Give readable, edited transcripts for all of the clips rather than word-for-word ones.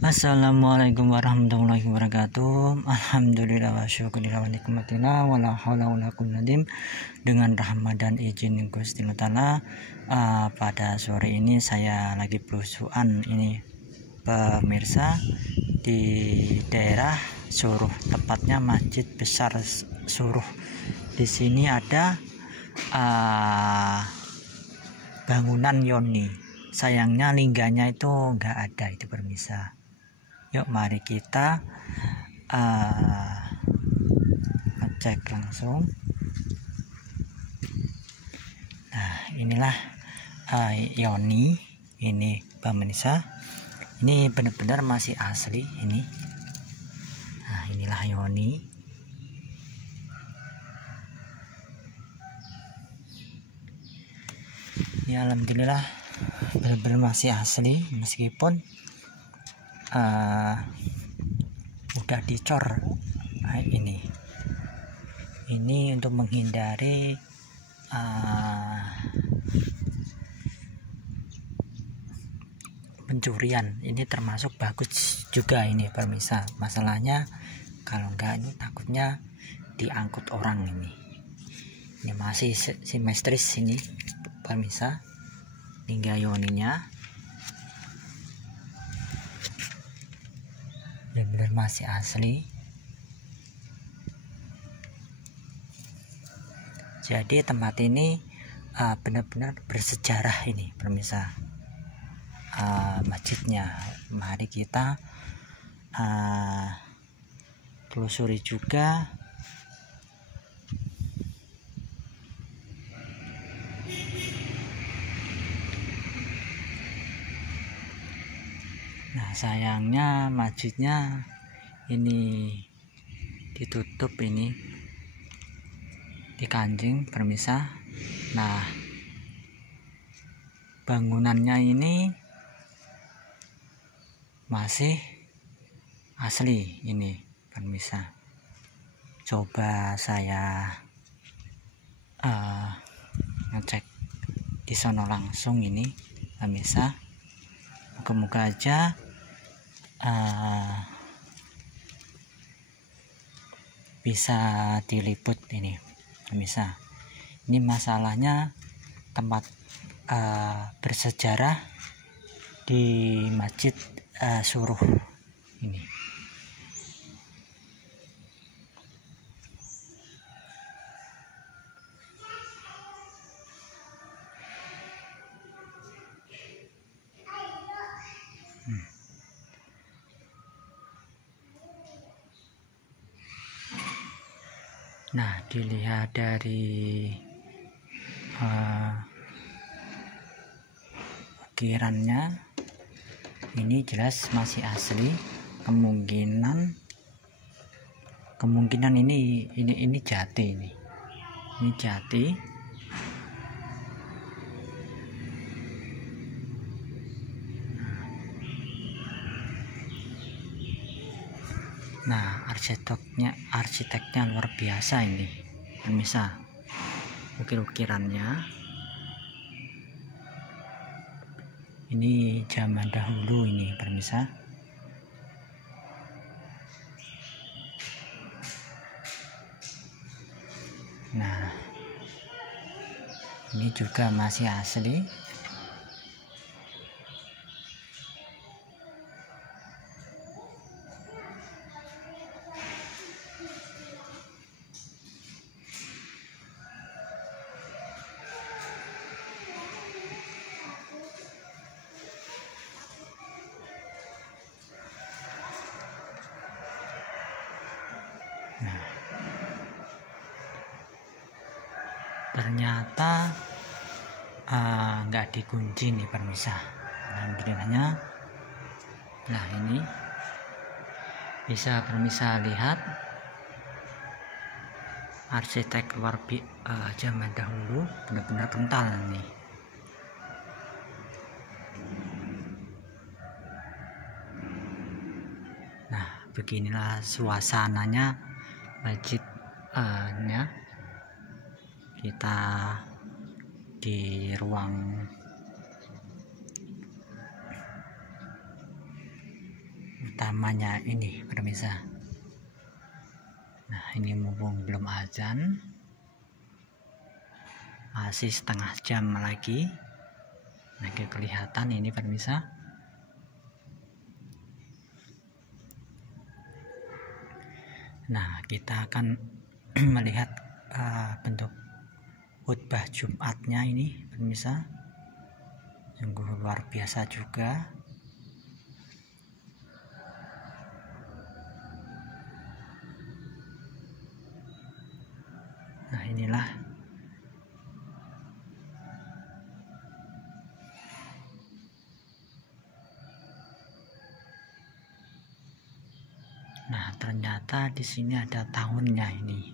Assalamualaikum warahmatullahi wabarakatuh. Alhamdulillah wa syukurillah wa nikmatillah wa la haula wa la quwwata illa billah. Dengan rahmat dan izin Gusti Allah, pada sore ini saya lagi belusuan ini pemirsa di daerah Suruh, tepatnya Masjid Besar Suruh. Di sini ada bangunan Yoni. Sayangnya lingganya itu enggak ada, itu pemirsa. Yuk mari kita ngecek langsung. Nah inilah Yoni ini pemirsa, ini benar-benar masih asli ini. Nah inilah Yoni. Ini alhamdulillah benar-benar masih asli, meskipun udah dicor. Nah, ini untuk menghindari pencurian. Ini termasuk bagus juga ini pemirsa. Masalahnya kalau enggak ini takutnya diangkut orang ini. Ini masih simetris ini pemirsa, hingga Yoninya benar-benar masih asli. Jadi tempat ini benar-benar bersejarah ini pemirsa, masjidnya. Mari kita telusuri juga. Nah sayangnya masjidnya ini ditutup, ini dikancing pemirsa. Nah bangunannya ini masih asli ini pemirsa. Coba saya ngecek di sono langsung ini pemirsa. Moga-moga aja bisa diliput ini pemirsa. Ini masalahnya tempat bersejarah di Masjid Suruh ini. Nah dilihat dari ukirannya ini jelas masih asli. Kemungkinan ini jati, ini jati. Nah arsiteknya luar biasa ini pemirsa. Ukir-ukirannya ini zaman dahulu ini pemirsa. Nah ini juga masih asli. Nah, ternyata nggak dikunci nih pemirsa. Alhamdulillahnya. Nah ini bisa pemirsa lihat arsitek zaman dahulu, benar-benar kental nih. Nah beginilah suasananya masjidnya. Kita di ruang utamanya ini pemirsa. Nah, ini mumpung belum azan, masih setengah jam lagi. Nah, kelihatan ini pemirsa. Nah, kita akan melihat bentuk khutbah Jumatnya ini pemirsa. Sungguh luar biasa juga. Nah, inilah ternyata di sini ada tahunnya ini,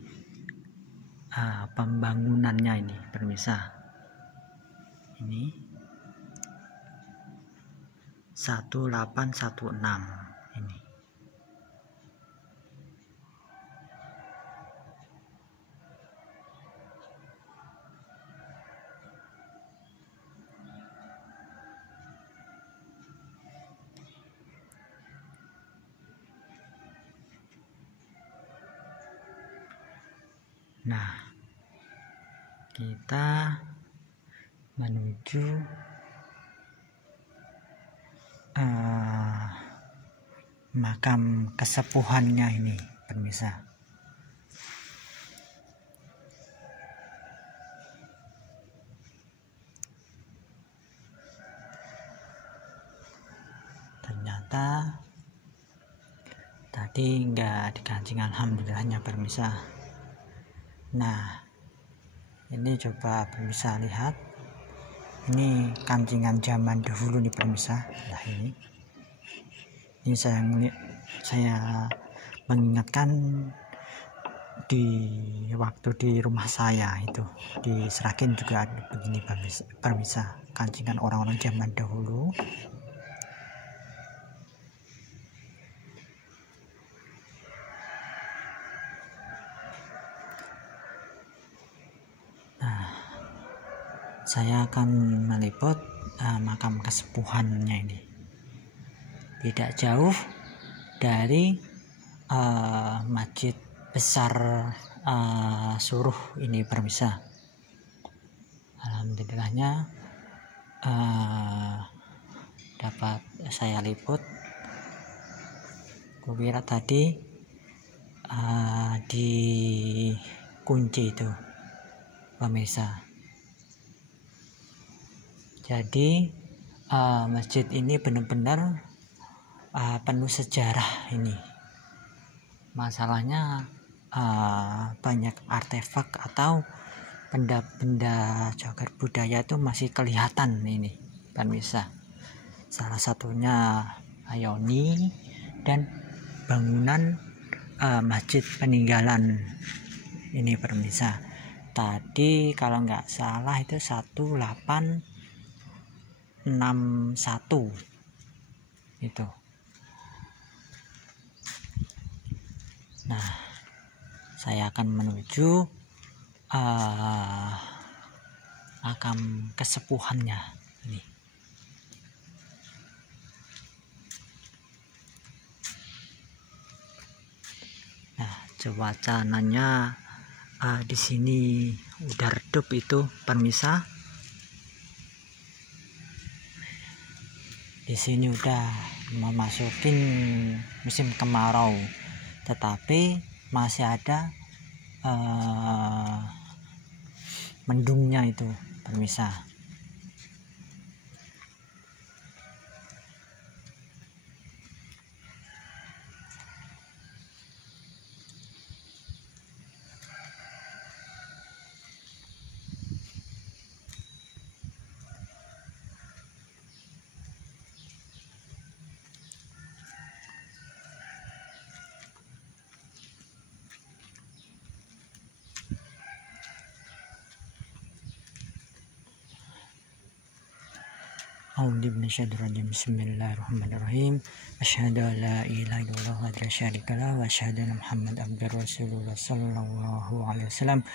pembangunannya ini pemirsa. Ini 1816 ini. Nah, kita menuju makam kesepuhannya ini pemirsa. Ternyata tadi nggak dikancing, alhamdulillahnya pemirsa. Nah, ini coba pemirsa lihat, ini kancingan zaman dahulu nih pemirsa. Nah, ini saya mengingatkan di waktu di rumah saya itu di Seragen juga ada begini pemirsa, kancingan orang-orang zaman dahulu. Saya akan meliput makam kesepuhannya ini. Tidak jauh dari masjid besar Suruh ini pemirsa. Alhamdulillahnya dapat saya liput. Kukira tadi di kunci itu pemirsa. Jadi masjid ini benar-benar penuh sejarah ini. Masalahnya banyak artefak atau benda-benda cagar budaya itu masih kelihatan ini pemirsa. Salah satunya ayoni dan bangunan masjid peninggalan ini pemirsa. Tadi kalau nggak salah itu 1861 itu. Nah, saya akan menuju makam kesepuhannya ini. Nah, cuacanya di sini udah redup itu pemirsa. Di sini udah memasukin musim kemarau, tetapi masih ada mendungnya itu pemirsa. A'udzu minasyaitonir rajim. Bismillahirrahmanirrahim. Asyhadu an la ilaha illallah wa la syarika lah wa asyhadu anna Muhammadan abduhu rasulullah sallallahu alaihi wasallam.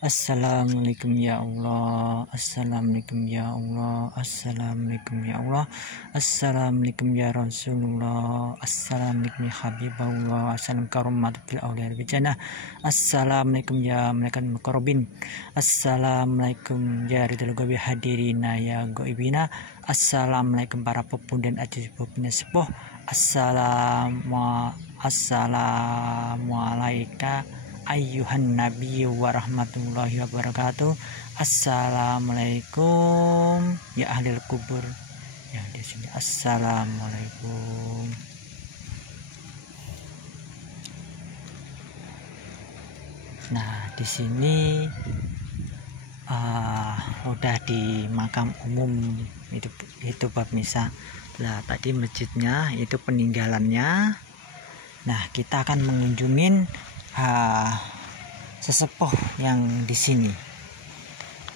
Assalamualaikum ya Allah. Assalamualaikum ya Allah. Assalamualaikum ya Allah. Assalamualaikum ya Rasulullah. Assalamualaikum ya Habibullah. Assalamualaikum warahmatullahi wabarakatuh. Assalamualaikum ya malaikat muqarrabin. Assalamualaikum ya ridal gobi hadirina ya goibina. Assalamualaikum para pemuda dan ajis pemuda sepuh. Assalamualaikum ayyuhan nabi wa rahmatullahi wabarakatuh. Assalamualaikum ya ahlil kubur. Ya di sini assalamualaikum. Nah, di sini udah di makam umum itu bab misa. Nah, tadi masjidnya itu peninggalannya. Nah, kita akan mengunjungin sesepuh yang di sini.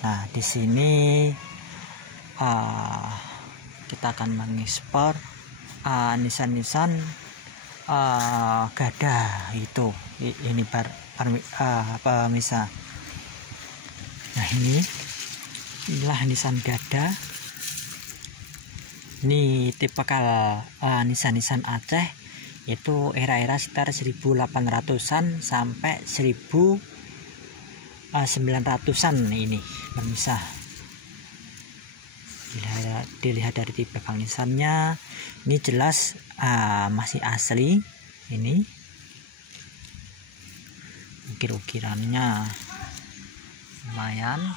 Nah, di sini kita akan mengekspor nisan-nisan gada itu. Ini misa. Nah, inilah nisan gada. Ini tipikal nisan-nisan Aceh, itu era-era sekitar 1800-an sampai 1900-an ini pemirsa. Dilihat dari tipikal nisannya, ini jelas masih asli. Ini ukir-ukirannya lumayan.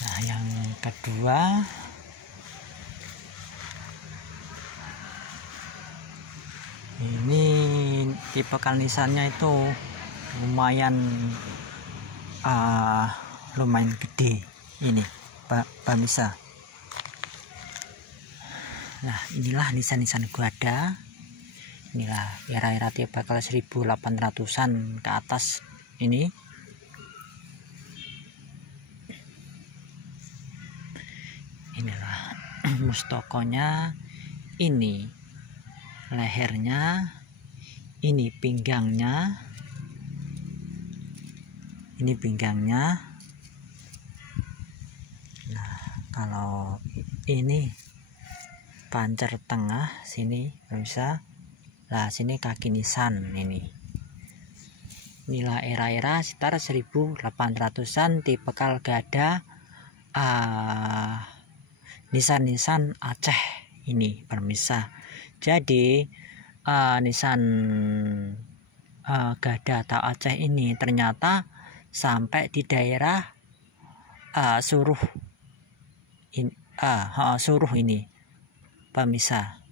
Nah, yang kedua ini tipe nisannya itu lumayan gede ini pemirsa. Nah, inilah nisan-nisan gada. Inilah era-era tipikal 1800-an ke atas ini. Inilah mustokonya, ini lehernya, ini pinggangnya, ini pinggangnya. Nah, kalau ini pancer tengah sini bisa. Nah, sini kaki nisan ini. Inilah era-era sekitar 1800-an tipikal gada nisan-nisan Aceh ini pemirsa. Jadi nisan gada atau Aceh ini ternyata sampai di daerah Suruh ini pemirsa.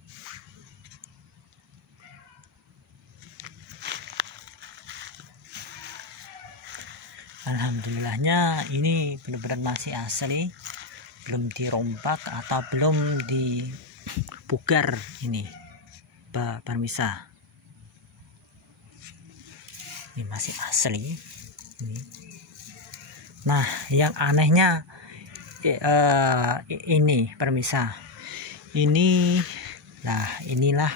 Alhamdulillahnya ini benar-benar masih asli, belum dirompak atau belum dipugar ini pemirsa. Ini masih asli ini. Nah, yang anehnya ini pemirsa, ini inilah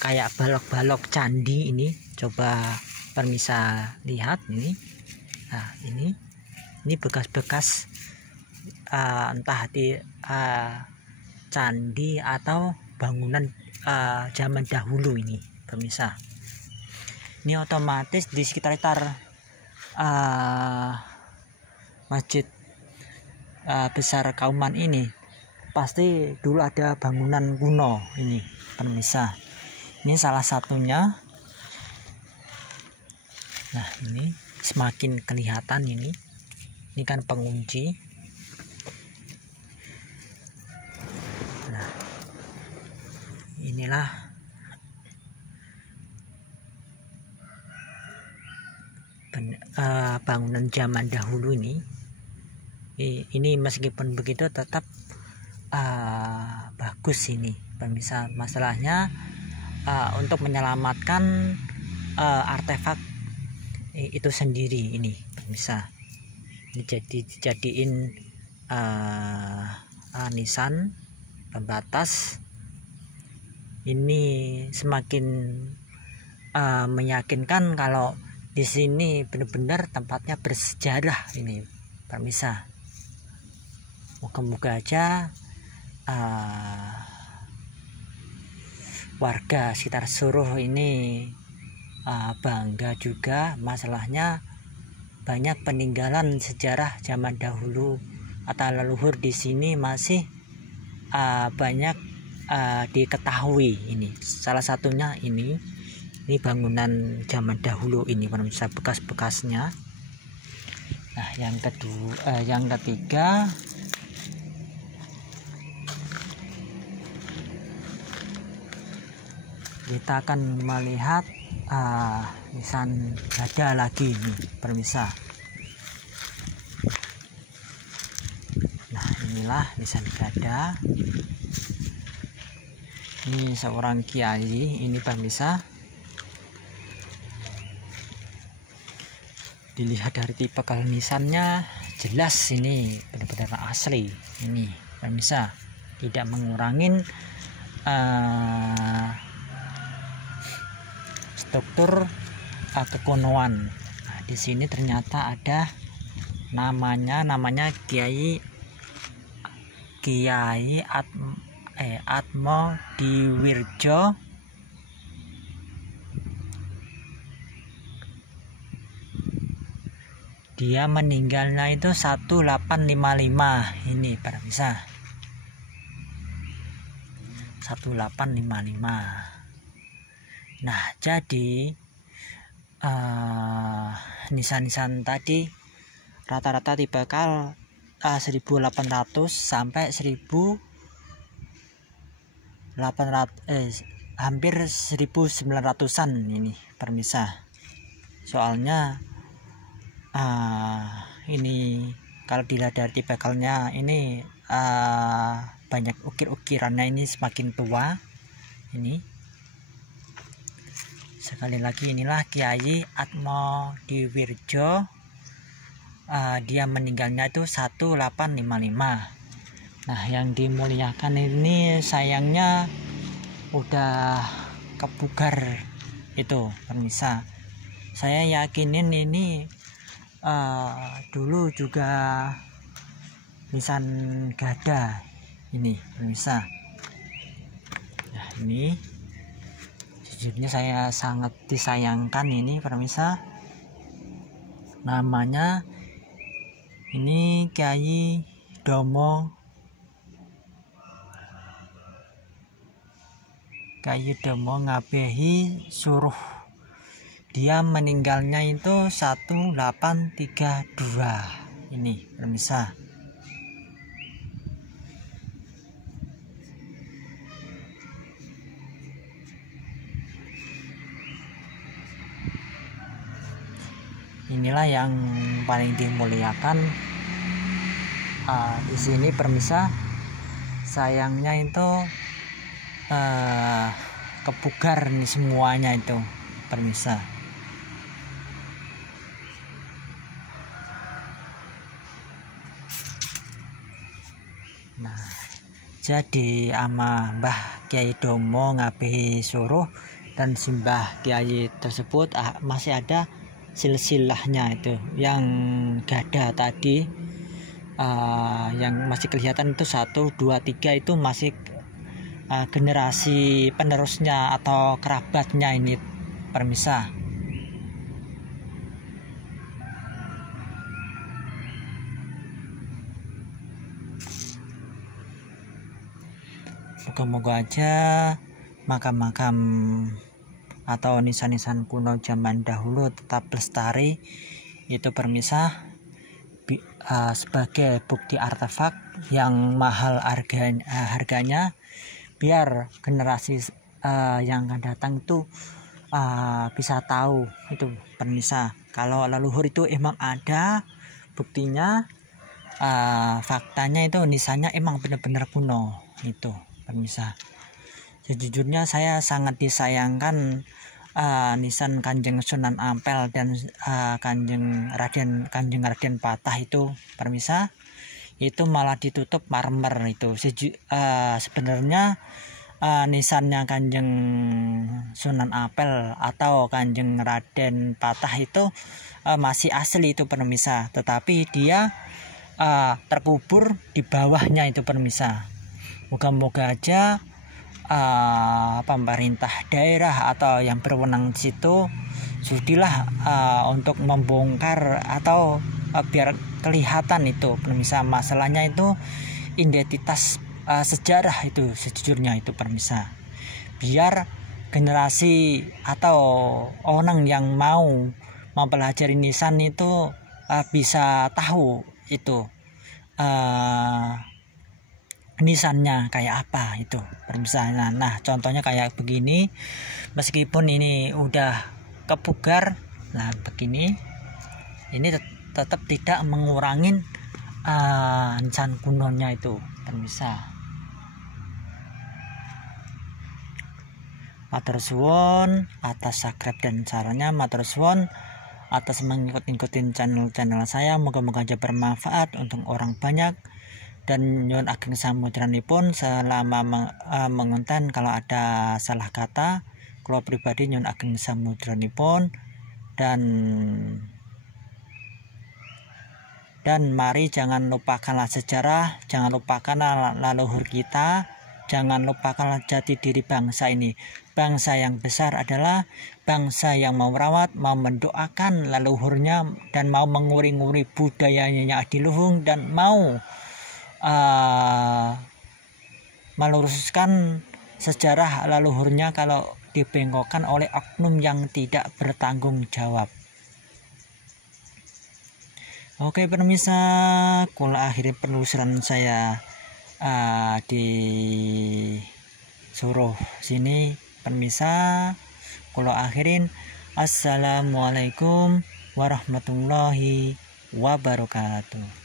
kayak balok-balok candi ini. Coba pemirsa lihat ini. Nah, ini bekas-bekas entah di candi atau bangunan zaman dahulu ini pemirsa. Ini otomatis di sekitar masjid besar Kauman ini pasti dulu ada bangunan kuno ini pemirsa. Ini salah satunya. Nah, ini semakin kelihatan ini kan pengunci. Nah, inilah bangunan zaman dahulu ini. Ini meskipun begitu tetap bagus ini pemirsa. Masalahnya untuk menyelamatkan artefak itu sendiri ini pemirsa. Ini dijadiin nisan pembatas. Ini semakin meyakinkan kalau di sini benar-benar tempatnya bersejarah ini pemirsa. Moga-moga aja warga sekitar Suruh ini bangga juga. Masalahnya banyak peninggalan sejarah zaman dahulu atau leluhur di sini masih banyak diketahui. Ini salah satunya ini bangunan zaman dahulu ini pemirsa, bekas-bekasnya. Nah, yang ketiga kita akan melihat nisan gada lagi nih pemirsa. Nah, inilah nisan gada. Ini seorang kiai ini pemirsa. Dilihat dari tipe nisannya jelas ini benar-benar asli ini pemirsa, tidak mengurangin struktur kekunoan. Nah, di sini ternyata ada namanya Kiai Atmo Diwirjo. Dia meninggalnya itu 1855 ini pemirsa. 1855. Nah, jadi nisan-nisan tadi rata-rata dibakal 1800 sampai 1800 hampir 1900-an ini pemirsa. Soalnya ini kalau dilihat dari tipekalnya ini banyak ukir-ukirannya, ini semakin tua ini. Sekali lagi, inilah Kiai Atmo Diwirjo. Dia meninggalnya itu 1855. Nah, yang dimuliakan ini sayangnya udah kebugar itu pemirsa. Saya yakinin ini dulu juga nisan gada ini pemirsa. Nah, ini sejujurnya saya sangat disayangkan ini pemirsa. Namanya ini Kiai Domo Ngabehi Suruh. Dia meninggalnya itu 1832 ini pemirsa. Inilah yang paling dimuliakan di sini pemirsa. Sayangnya itu kebugar nih semuanya itu pemirsa. Nah, jadi ama Mbah Kiai Domo Ngabehi Suruh dan Simbah Kiai tersebut masih ada silsilahnya itu. Yang gada tadi yang masih kelihatan itu 1, 2, 3 itu masih generasi penerusnya atau kerabatnya ini pemirsa. Moga-moga aja makam-makam atau nisan-nisan kuno zaman dahulu tetap lestari itu pemirsa, sebagai bukti artefak yang mahal harganya, biar generasi yang akan datang itu bisa tahu itu pemirsa, kalau leluhur itu emang ada buktinya, faktanya itu nisannya emang benar-benar kuno itu pemirsa. Sejujurnya saya sangat disayangkan nisan Kanjeng Sunan Ampel dan Kanjeng Raden Patah itu pemirsa, itu malah ditutup marmer itu. Sebenarnya nisannya Kanjeng Sunan Ampel atau Kanjeng Raden Patah itu masih asli itu pemirsa, tetapi dia terkubur di bawahnya itu pemirsa. Moga-moga aja pemerintah daerah atau yang berwenang di situ sudilah untuk membongkar atau biar kelihatan itu pemirsa. Masalahnya itu identitas sejarah itu sejujurnya itu pemirsa, biar generasi atau orang yang mau mempelajari nisan itu bisa tahu itu nisannya kayak apa itu pemirsa. Nah contohnya kayak begini, meskipun ini udah kebugar, nah begini ini tetap tidak mengurangi nisan kunonya itu pemirsa. Matur suwun atas subscribe dan sarannya, matur suwun atas mengikutin channel saya. Moga-moga aja bermanfaat untuk orang banyak. Dan nyuwun ageng samudranipun selama mengonten kalau ada salah kata, kalau pribadi nyuwun ageng samudranipun. Dan mari jangan lupakanlah sejarah, jangan lupakanlah leluhur kita, jangan lupakanlah jati diri bangsa ini. Bangsa yang besar adalah bangsa yang mau merawat, mau mendoakan leluhurnya, dan mau menguri-nguri budayanya yang adiluhung, dan mau meluruskan sejarah leluhurnya kalau dibengkokkan oleh oknum yang tidak bertanggung jawab. Oke pemirsa, kula akhiri penelusuran saya di Suruh sini pemirsa. Kula akhirin, assalamualaikum warahmatullahi wabarakatuh.